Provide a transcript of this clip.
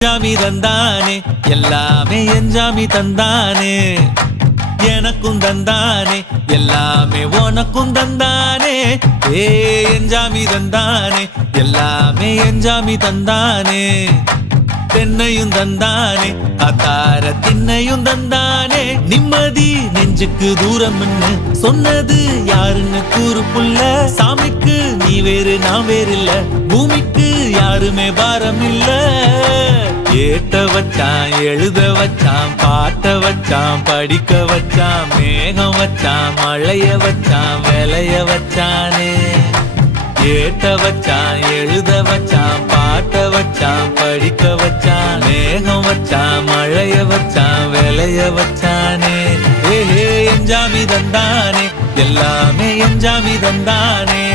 ஜாமி தந்தானே எல்லாமே என் ஜாமி தந்தானே எனக்கும் தந்தானே எல்லாமே உனக்கும் தந்தானே என் ஜாமி தந்தானே எல்லாமே என் ஜாமி தந்தானே தென்னையும் தந்தானே அத்தார திண்ணையும் தந்தானே நிம்மதி நெஞ்சுக்கு தூரம் சொன்னது யாருன்னு கூறு புள்ள சாமிக்கு நீ வேறு நான் வேறு இல்ல பூமிக்கு யாருமே பாரம் இல்ல ஏட்ட வச்சான் எழுத வச்சான் பாட்ட வச்சான் படிக்க வச்சான் மேகம் வச்சான் மழைய வச்சான் விளைய வச்சானே ஏட்ட வச்சான் எழுத வச்சான் பாட்ட வச்சான் படிக்க வச்சான் மேகம் வச்சான் மழைய வச்சான் விளைய வச்சானே என் ஜாமி தந்தானே எல்லாமே என் ஜாமி தந்தானே